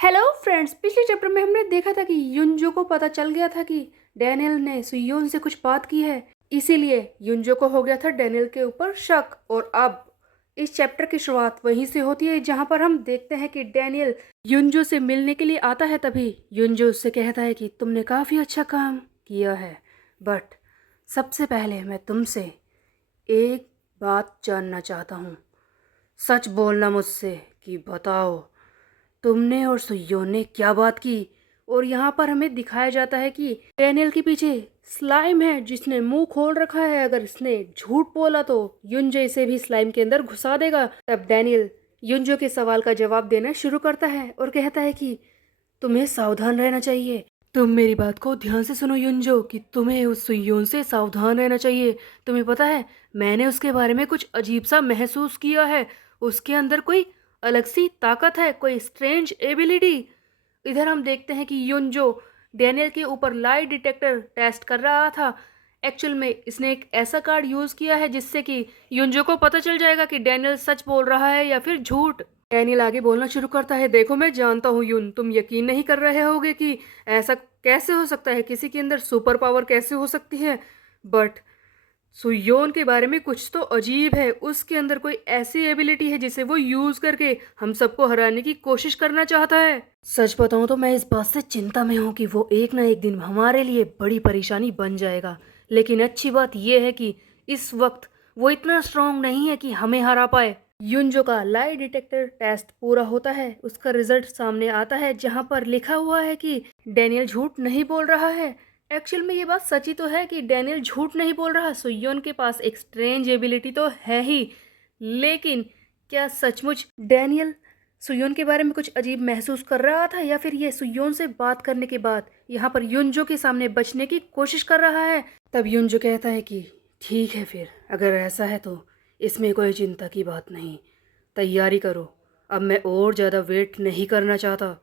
Hello friends, पिछले chapter में हमने देखा था कि युनजो को पता चल गया था कि डैनियल ने सुयोन से कुछ बात की है। इसीलिए युनजो को हो गया था डैनियल के ऊपर शक। और अब इस चैप्टर की शुरुआत वहीं से होती है जहां पर हम देखते हैं कि डैनियल युनजो से मिलने के लिए आता है। तभी युनजो उससे कहता है कि तुमने काफ़ी अच्छा काम किया है, बट सबसे पहले मैं तुमसे एक बात जानना चाहता हूँ। सच बोलना मुझसे कि बताओ तुमने और सुयोन ने क्या बात की। और यहाँ पर हमें दिखाया जाता है कि डैनियल के पीछे स्लाइम है जिसने मुंह खोल रखा है। अगर इसने झूठ बोला तो युनजो इसे भी स्लाइम के अंदर घुसा देगा। तब डैनियल युनजो के सवाल का जवाब देना शुरू करता है और कहता है कि तुम्हें सावधान रहना चाहिए। तुम मेरी बात को ध्यान से सुनो युनजो कि तुम्हें उस सुयोन से सावधान रहना चाहिए। तुम्हें पता है, मैंने उसके बारे में कुछ अजीब सा महसूस किया है। उसके अंदर कोई अलग सी ताकत है, कोई स्ट्रेंज एबिलिटी। इधर हम देखते हैं कि युनजो डैनियल के ऊपर लाई डिटेक्टर टेस्ट कर रहा था। एक्चुअल में इसने एक ऐसा कार्ड यूज किया है जिससे कि युनजो को पता चल जाएगा कि डैनियल सच बोल रहा है या फिर झूठ। डैनियल आगे बोलना शुरू करता है, देखो मैं जानता हूँ युन, तुम यकीन नहीं कर रहे होगे कि ऐसा कैसे हो सकता है, किसी के अंदर सुपर पावर कैसे हो सकती है। बट सुयोन के बारे में कुछ तो अजीब है। उसके अंदर कोई ऐसी एबिलिटी है जिसे वो यूज करके हम सबको हराने की कोशिश करना चाहता है। सच बताऊं तो मैं इस बात से चिंता में हूं कि वो एक ना एक दिन हमारे लिए बड़ी परेशानी बन जाएगा। लेकिन अच्छी बात यह है कि इस वक्त वो इतना स्ट्रांग नहीं है कि हमें हरा पाए। युनजो का लाई डिटेक्टर टेस्ट पूरा होता है। उसका रिजल्ट सामने आता है जहां पर लिखा हुआ है कि डैनियल झूठ नहीं बोल रहा है। एक्चुअल में ये बात सच्ची तो है कि डैनियल झूठ नहीं बोल रहा। सुयोन के पास एक स्ट्रेंज एबिलिटी तो है ही, लेकिन क्या सचमुच डैनियल सुयोन के बारे में कुछ अजीब महसूस कर रहा था, या फिर ये सुयोन से बात करने के बाद यहाँ पर युनजो के सामने बचने की कोशिश कर रहा है। तब युनजो कहता है कि ठीक है, फिर अगर ऐसा है तो इसमें कोई चिंता की बात नहीं, तैयारी करो। अब मैं और ज़्यादा वेट नहीं करना चाहता।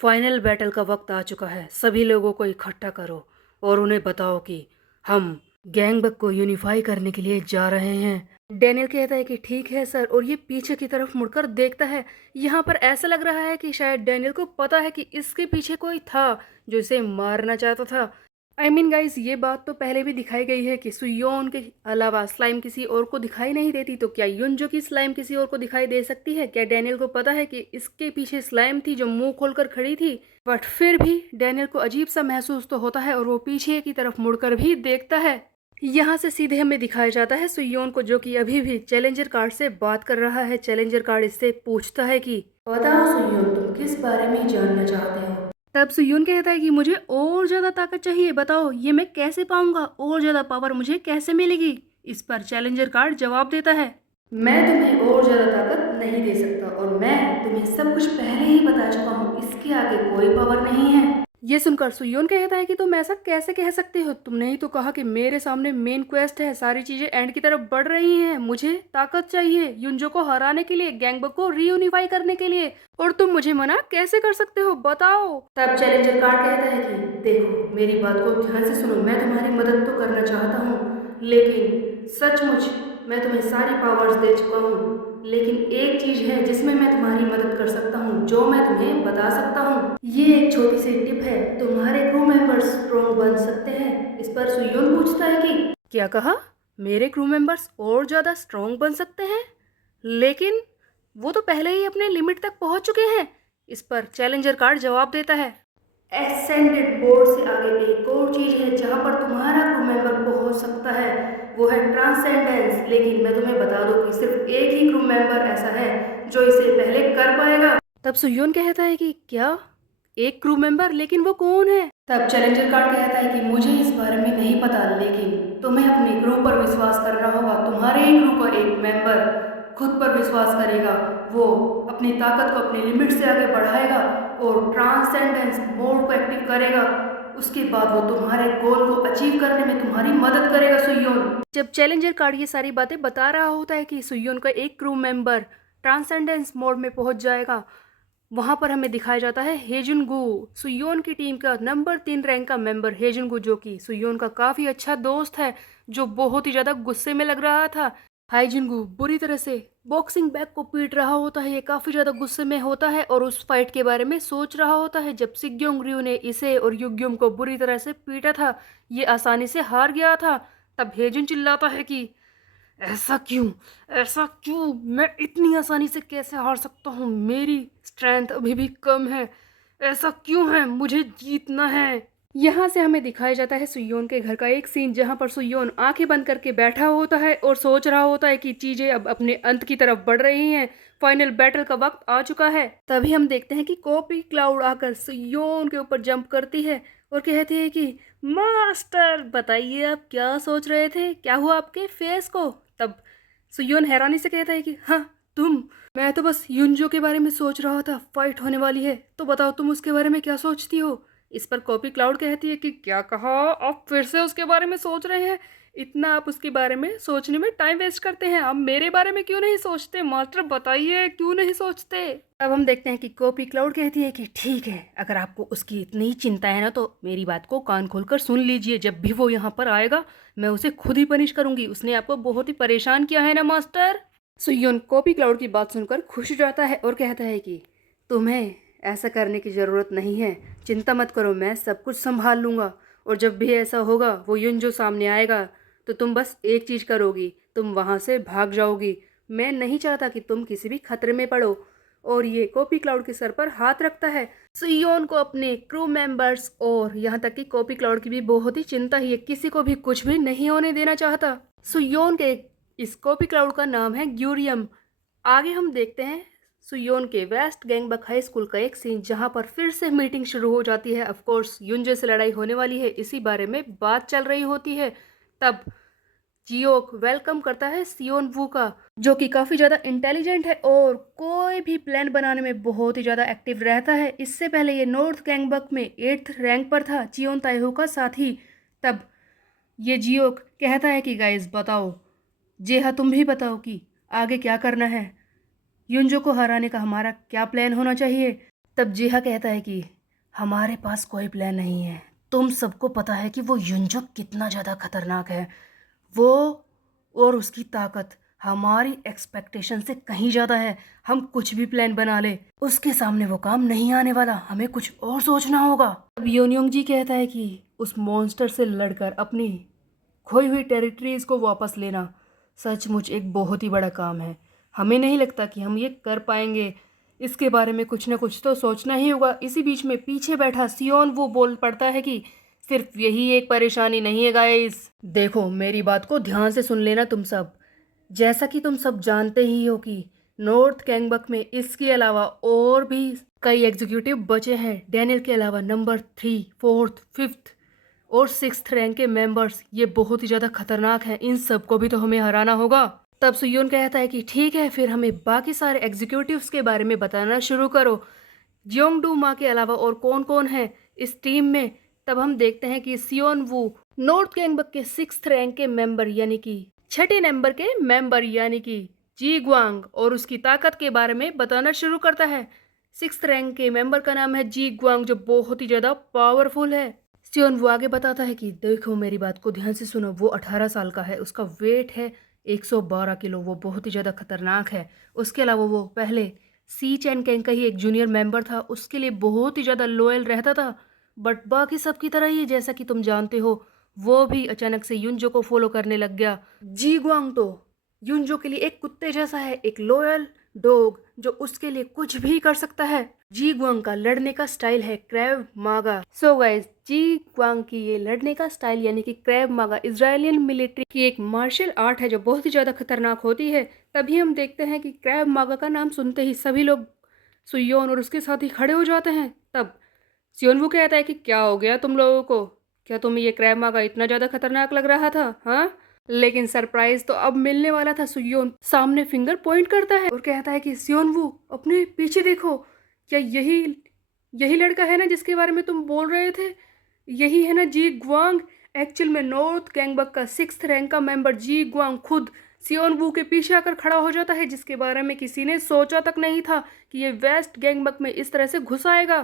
फाइनल बैटल का वक्त आ चुका है। सभी लोगों को इकट्ठा करो और उन्हें बताओ कि हम गैंगबक को यूनिफाई करने के लिए जा रहे हैं। डैनियल कहता है कि ठीक है सर, और ये पीछे की तरफ मुड़कर देखता है। यहाँ पर ऐसा लग रहा है कि शायद डैनियल को पता है कि इसके पीछे कोई था जो इसे मारना चाहता था। आई मीन गाइस, ये बात तो पहले भी दिखाई गई है कि सुयोन के अलावा स्लाइम किसी और को दिखाई नहीं देती। तो क्या युनजो की स्लाइम किसी और को दिखाई दे सकती है? क्या डैनियल को पता है कि इसके पीछे स्लाइम थी जो मुंह खोलकर खड़ी थी? बट फिर भी डैनियल को अजीब सा महसूस तो होता है और वो पीछे की तरफ मुड़कर भी देखता है। यहाँ से सीधे हमें दिखाया जाता है सुयोन को, जो कि अभी भी चैलेंजर कार्ड से बात कर रहा है। चैलेंजर कार्ड इससे पूछता है कि बताओ सुयोन, तुम किस बारे में जानना चाहते हो? तब सुयून कहता है कि मुझे और ज़्यादा ताकत चाहिए, बताओ ये मैं कैसे पाऊंगा, और ज़्यादा पावर मुझे कैसे मिलेगी? इस पर चैलेंजर कार्ड जवाब देता है, मैं तुम्हें और ज़्यादा ताकत नहीं दे सकता और मैं तुम्हें सब कुछ पहले ही बता चुका हूँ। इसके आगे कोई पावर नहीं है। ये सुनकर सुयोन कहता है कि तुम ऐसा कैसे कह सकते हो? तुमने ही तो कहा कि मेरे सामने मेन क्वेस्ट है, सारी चीजें एंड की तरफ बढ़ रही हैं, मुझे ताकत चाहिए युनजो को हराने के लिए, गैंगबक को रीयूनिफाई करने के लिए, और तुम मुझे मना कैसे कर सकते हो, बताओ। तब चैलेंजर कार्ड कहता है कि देखो मेरी बात को ध्यान से सुनो, मैं तुम्हारी मदद तो करना चाहता हूँ, लेकिन सचमुच मैं तुम्हें सारी पावर्स दे चुका हूँ। लेकिन एक चीज है जिसमें मैं तुम्हारी मदद कर सकता हूँ, जो मैं तुम्हें बता सकता हूँ। ये एक छोटी सी टिप है, तुम्हारे क्रू मेंबर्स स्ट्रॉन्ग बन सकते हैं। इस पर सुयोन पूछता है कि क्या कहा? मेरे क्रू मेंबर्स और ज्यादा स्ट्रॉन्ग बन सकते हैं? लेकिन वो तो पहले ही अपने लिमिट तक पहुंच चुके हैं। इस पर चैलेंजर कार्ड जवाब देता है, एसेंडेड बोर्ड से आगे एक और चीज है जहां पर तुम्हारा क्रू मेंबर पहुंच सकता है, वो है ट्रांसेंडेंस। लेकिन मैं तुम्हें बता दूं कि सिर्फ एक ही क्रू मेंबर ऐसा है जो इसे पहले कर पाएगा। तब सुयोन कहता है कि क्या एक क्रू मेंबर, लेकिन वो कौन है? तब चैलेंजर कार्ड कहता है कि मुझे इस बारे में नहीं पता, लेकिन तुम्हें अपने क्रू पर विश्वास करना होगा। तुम्हारे ही क्रू का एक मेंबर खुद पर विश्वास करेगा, वो अपनी ताकत को अपनी लिमिट से आगे बढ़ाएगा और ट्रांसेंडेंस मोड को एक्टिव करेगा। उसके बाद वो तुम्हारे गोल को अचीव करने में तुम्हारी मदद करेगा सुयोन। जब चैलेंजर कार्ड ये सारी बातें बता रहा होता है कि सुयोन का एक क्रू मेंबर ट्रांसेंडेंस मोड में पहुंच जाएगा, वहां पर हमें दिखाया जाता है हेजुनगू, सुयोन की टीम का नंबर 3 रैंक का मेंबर हेजुनगू, जो कि सुयोन का काफी अच्छा दोस्त है, जो बहुत ही ज्यादा गुस्से में लग रहा था। हाई जिंगू बुरी तरह से बॉक्सिंग बैग को पीट रहा होता है। ये काफी ज्यादा गुस्से में होता है और उस फाइट के बारे में सोच रहा होता है। जब सिग्योंग रयू ने इसे और युग्युम को बुरी तरह से पीटा था, ये आसानी से हार गया था। तब हेजुन चिल्लाता है कि ऐसा क्यों, ऐसा क्यों, मैं इतनी आसानी से कैसे हार सकता हूँ, मेरी स्ट्रेंथ अभी भी कम है, ऐसा क्यों है, मुझे जीतना है। यहाँ से हमें दिखाया जाता है सुयोन के घर का एक सीन, जहाँ पर सुयोन आंखें बंद करके बैठा होता है और सोच रहा होता है कि चीजें अब अपने अंत की तरफ बढ़ रही हैं, फाइनल बैटल का वक्त आ चुका है। तभी हम देखते हैं कि कॉपी क्लाउड आकर सुयोन के ऊपर जंप करती है और कहती है कि मास्टर बताइए आप क्या सोच रहे थे, क्या हुआ आपके फेस को। तब सुयोन हैरानी से कहता है कि हाँ तुम, मैं तो बस युनजो के बारे में सोच रहा था, फाइट होने वाली है, तो बताओ तुम उसके बारे में क्या सोचती हो। इस पर कॉपी क्लाउड कहती है कि क्या कहा, आप फिर से उसके बारे में सोच रहे हैं, इतना आप उसके बारे में सोचने में टाइम वेस्ट करते हैं, आप मेरे बारे में क्यों नहीं सोचते, मास्टर बताइए क्यों नहीं सोचते। अब हम देखते हैं कि कॉपी क्लाउड कहती है कि ठीक है, अगर आपको उसकी इतनी चिंता है ना, तो मेरी बात को कान खोलकर सुन लीजिए, जब भी वो यहाँ पर आएगा मैं उसे खुद ही पनिश करूंगी, उसने आपको बहुत ही परेशान किया है ना मास्टर। सुयोन कॉपी क्लाउड की बात सुनकर खुश हो जाता है और कहता है कि तुम्हें ऐसा करने की ज़रूरत नहीं है, चिंता मत करो, मैं सब कुछ संभाल लूँगा, और जब भी ऐसा होगा वो युन जो सामने आएगा तो तुम बस एक चीज़ करोगी, तुम वहाँ से भाग जाओगी, मैं नहीं चाहता कि तुम किसी भी खतरे में पड़ो। और ये कॉपी क्लाउड के सर पर हाथ रखता है। सुयोन को अपने क्रू मेंबर्स और यहाँ तक कि कॉपी क्लाउड की भी बहुत ही चिंता है, किसी को भी कुछ भी नहीं होने देना चाहता। सुयोन के इस कॉपी क्लाउड का नाम है ग्यूरियम। आगे हम देखते हैं सुयोन के वेस्ट गैंगबक हाई स्कूल का एक सीन, जहां पर फिर से मीटिंग शुरू हो जाती है। ऑफ कोर्स युनजे से लड़ाई होने वाली है, इसी बारे में बात चल रही होती है। तब जियोक वेलकम करता है सियोन वू का, जो कि काफ़ी ज़्यादा इंटेलिजेंट है और कोई भी प्लान बनाने में बहुत ही ज़्यादा एक्टिव रहता है। इससे पहले ये नॉर्थ गैंगबक में 8th रैंक पर था, चियोन ताइहो का साथी। तब ये जियोक कहता है कि गाइस बताओ, जी हाँ तुम भी बताओ कि आगे क्या करना है, युनजो को हराने का हमारा क्या प्लान होना चाहिए। तब जिहा कहता है कि हमारे पास कोई प्लान नहीं है, तुम सबको पता है कि वो युनजो कितना ज़्यादा खतरनाक है, वो और उसकी ताकत हमारी एक्सपेक्टेशन से कहीं ज़्यादा है। हम कुछ भी प्लान बना ले, उसके सामने वो काम नहीं आने वाला, हमें कुछ और सोचना होगा। अब योनयोंग जी कहता है कि उस मॉन्स्टर से लड़कर अपनी खोई हुई टेरिटरीज को वापस लेना सचमुच एक बहुत ही बड़ा काम है, हमें नहीं लगता कि हम ये कर पाएंगे, इसके बारे में कुछ ना कुछ तो सोचना ही होगा। इसी बीच में पीछे बैठा सियोन वो बोल पड़ता है कि सिर्फ यही एक परेशानी नहीं है गाइस, देखो मेरी बात को ध्यान से सुन लेना तुम सब। जैसा कि तुम सब जानते ही हो कि नॉर्थ गैंगबक में इसके अलावा और भी कई एग्जीक्यूटिव बचे हैं, डैनियल के अलावा नंबर 3, 4th, 5th और 6th रैंक के मेंबर्स, ये बहुत ही ज़्यादा खतरनाक हैं, इन सबको भी तो हमें हराना होगा। तब सुयोन कहता है कि ठीक है, फिर हमें बाकी सारे एग्जीक्यूटिव्स के बारे में बताना शुरू करो, जियोंगडू माँ के अलावा और कौन कौन है इस टीम में। तब हम देखते हैं कि सियोन वू नॉर्थ गैंगबक के 6th रैंक के मेंबर यानी कि 6ठे नंबर के मेंबर यानी कि जी ग्वांग और उसकी ताकत के बारे में बताना शुरू करता है। 6th रैंक के मेंबर का नाम है जी ग्वांग, जो बहुत ही ज़्यादा पावरफुल है। सियोन वो आगे बताता है कि देखो मेरी बात को ध्यान से सुनो, वो 18 साल का है, उसका वेट है 112 किलो, वो बहुत ही ज़्यादा खतरनाक है। उसके अलावा वो पहले सी चैन कैंग का ही एक जूनियर मेंबर था, उसके लिए बहुत ही ज़्यादा लॉयल रहता था। बट बाकी सब की तरह ही, जैसा कि तुम जानते हो, वो भी अचानक से युनजो को फॉलो करने लग गया। जी ग्वांग तो युनजो के लिए एक कुत्ते जैसा है, एक लॉयल डॉग जो उसके लिए कुछ भी कर सकता है। जी ग्वांग का लड़ने का स्टाइल है क्रैव मागा। सो गाइस, जी ग्वांग की ये लड़ने का स्टाइल यानी कि क्रैव मागा इजरायलियन मिलिट्री की एक मार्शल आर्ट है जो बहुत ही ज़्यादा खतरनाक होती है। तभी हम देखते हैं कि क्रैव मागा का नाम सुनते ही सभी लोग सुयोन और उसके साथ ही खड़े हो जाते हैं। तब सियोनवू कहता है कि क्या हो गया तुम लोगों को, क्या तुम्हें ये क्रैव मागा इतना ज़्यादा खतरनाक लग रहा था, हाँ? लेकिन सरप्राइज तो अब मिलने वाला था। सुयोन सामने फिंगर पॉइंट करता है और कहता है कि सियोनवू अपने पीछे देखो, क्या यही यही लड़का है ना जिसके बारे में तुम बोल रहे थे, यही है ना जी ग्वांग। एक्चुअल में नॉर्थ गैंगबक का 6th रैंक का मेंबर जी ग्वांग खुद सियोनवू के पीछे आकर खड़ा हो जाता है, जिसके बारे में किसी ने सोचा तक नहीं था कि ये वेस्ट गैंगबक में इस तरह से घुस आएगा।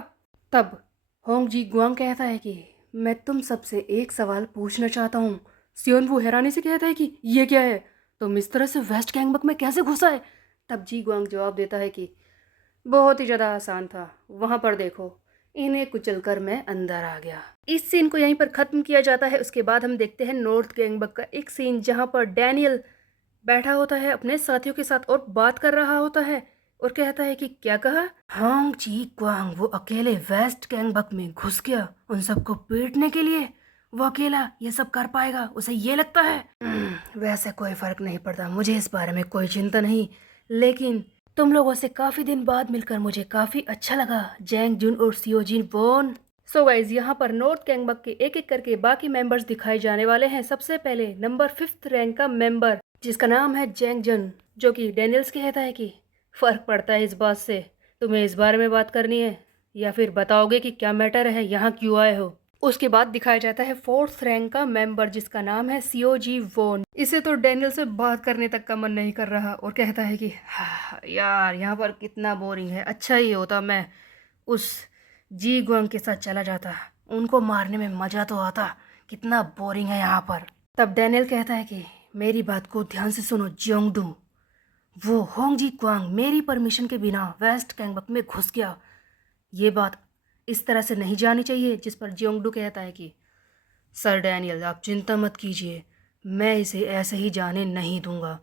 तब होंग जी ग्वांग कहता है कि मैं तुम सबसे एक सवाल पूछना चाहता हूँ। सियोनवू हैरानी से कहता है कि ये क्या है, तुम इस तरह से वेस्ट गैंगबक में कैसे घुसा है? तब जी ग्वांग जवाब देता है कि बहुत ही ज़्यादा आसान था, वहाँ पर देखो, इन्हें कुचलकर मैं अंदर आ गया। इस सीन को यहीं पर ख़त्म किया जाता है। उसके बाद हम देखते हैं नॉर्थ गैंगबक का एक सीन जहाँ पर डैनियल बैठा होता है अपने साथियों के साथ और बात कर रहा होता है और कहता है कि क्या कहा? हांग जी क्वांग वो अकेले वेस्ट गैंगबक में घुस गया उन सबको पीटने के लिए। वो अकेला ये सब कर पाएगा, उसे ये लगता है। वैसे कोई फर्क नहीं पड़ता, मुझे इस बारे में कोई चिंता नहीं, लेकिन तुम लोगों से काफी दिन बाद मिलकर मुझे काफी अच्छा लगा, जैंग जुन और सियोजिन वोन। सो गाइज यहाँ पर नॉर्थ गैंगबक के एक एक करके बाकी मेंबर्स दिखाए जाने वाले हैं। सबसे पहले नंबर 5th रैंक का मेंबर जिसका नाम है जैंग जन, जो कि डैनियल्स कहता है कि फर्क पड़ता है इस बात से, तुम्हें इस बारे में बात करनी है या फिर बताओगे कि क्या मैटर है, यहाँ क्यों आए हो। उसके बाद दिखाया जाता है 4th रैंक का मेंबर जिसका नाम है सियोजी वोन। इसे तो डैनियल से बात करने तक का मन नहीं कर रहा और कहता है कि यार यहाँ पर कितना बोरिंग है, अच्छा ही होता मैं उस जी ग्वांग के साथ चला जाता, उनको मारने में मज़ा तो आता, कितना बोरिंग है यहाँ पर। तब डैनियल कहता है कि मेरी बात को ध्यान से सुनो जियोंगडू, वो होंग जी क्वांग मेरी परमिशन के बिना वेस्ट गैंगबक में घुस गया, ये बात इस तरह से नहीं जानी चाहिए। जिस पर जियोंगडू कहता है कि सर डैनियल आप चिंता मत कीजिए, मैं इसे ऐसे ही जाने नहीं दूंगा,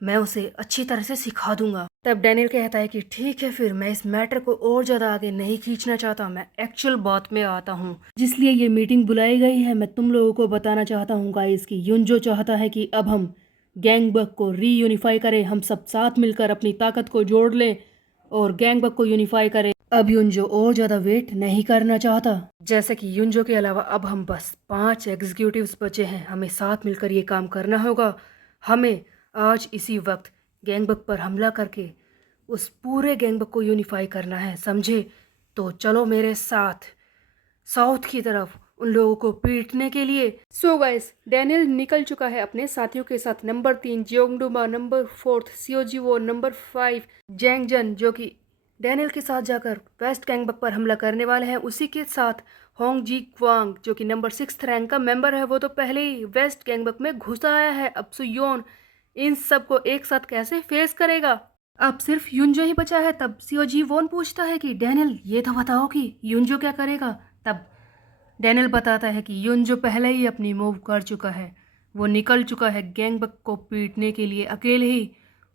मैं उसे अच्छी तरह से सिखा दूंगा। तब डैनियल कहता है कि ठीक है, फिर मैं इस मैटर को और ज़्यादा आगे नहीं खींचना चाहता, मैं एक्चुअल बात में आता हूँ जिसलिए ये मीटिंग बुलाई गई है। मैं तुम लोगों को बताना चाहता हूँ गाइस कि युनजो चाहता है कि अब हम गैंगबक को रीयूनिफाई करें, हम सब साथ मिलकर अपनी ताकत को जोड़ लें और गैंगबक को यूनिफाई करें। अब युनजो और ज़्यादा वेट नहीं करना चाहता। जैसे कि युनजो के अलावा अब हम बस 5 एग्जीक्यूटिव्स बचे हैं, हमें साथ मिलकर ये काम करना होगा। हमें आज इसी वक्त गैंगबक पर हमला करके उस पूरे गैंगबक को यूनिफाई करना है, समझे? तो चलो मेरे साथ साउथ की तरफ उन लोगों को पीटने के लिए। सो गाइस डैनियल निकल चुका है अपने साथियों के साथ। नंबर 3 जियोंगडुमा, नंबर 4 सियोजीवो, नंबर 5 जैंगजन जो कि डैनियल के साथ जाकर वेस्ट गैंगबक पर हमला करने वाले हैं। उसी के साथ होंग जी क्वांग जो कि नंबर 6th रैंक का मेंबर है, वो तो पहले ही वेस्ट गैंगबक में घुस आया है। अब सुयोन इन सब को एक साथ कैसे फेस करेगा? अब सिर्फ युनजो ही बचा है। तब सियोजी वोन पूछता है कि डैनियल ये तो बताओ कि युनजो क्या करेगा? तब डैनियल बताता है कि युनजो पहले ही अपनी मूव कर चुका है, वो निकल चुका है गैंगबक को पीटने के लिए, अकेले ही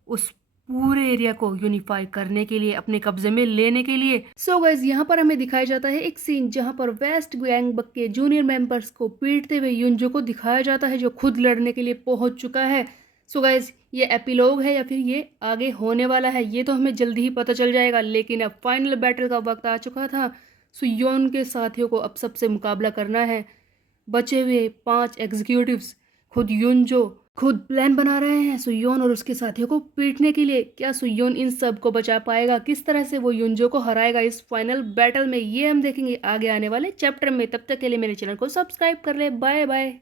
उस पूरे एरिया को यूनिफाई करने के लिए, अपने कब्जे में लेने के लिए। सो गाइस यहाँ पर हमें दिखाया जाता है एक सीन जहाँ पर वेस्ट गैंगबक के जूनियर मेंबर्स को पीटते हुए युनजो को दिखाया जाता है जो खुद लड़ने के लिए पहुंच चुका है। सो गाइस ये एपिलॉग है या फिर ये आगे होने वाला है ये तो हमें जल्दी ही पता चल जाएगा, लेकिन अब फाइनल बैटल का वक्त आ चुका था। सुयोन के साथियों को अब सबसे मुकाबला करना है। बचे हुए 5 एग्जीक्यूटिव्स खुद युनजो खुद प्लान बना रहे हैं सुयोन और उसके साथियों को पीटने के लिए। क्या सुयोन इन सब को बचा पाएगा? किस तरह से वो युनजो को हराएगा इस फाइनल बैटल में? ये हम देखेंगे आगे आने वाले चैप्टर में। तब तक के लिए मेरे चैनल को सब्सक्राइब कर ले। Bye bye.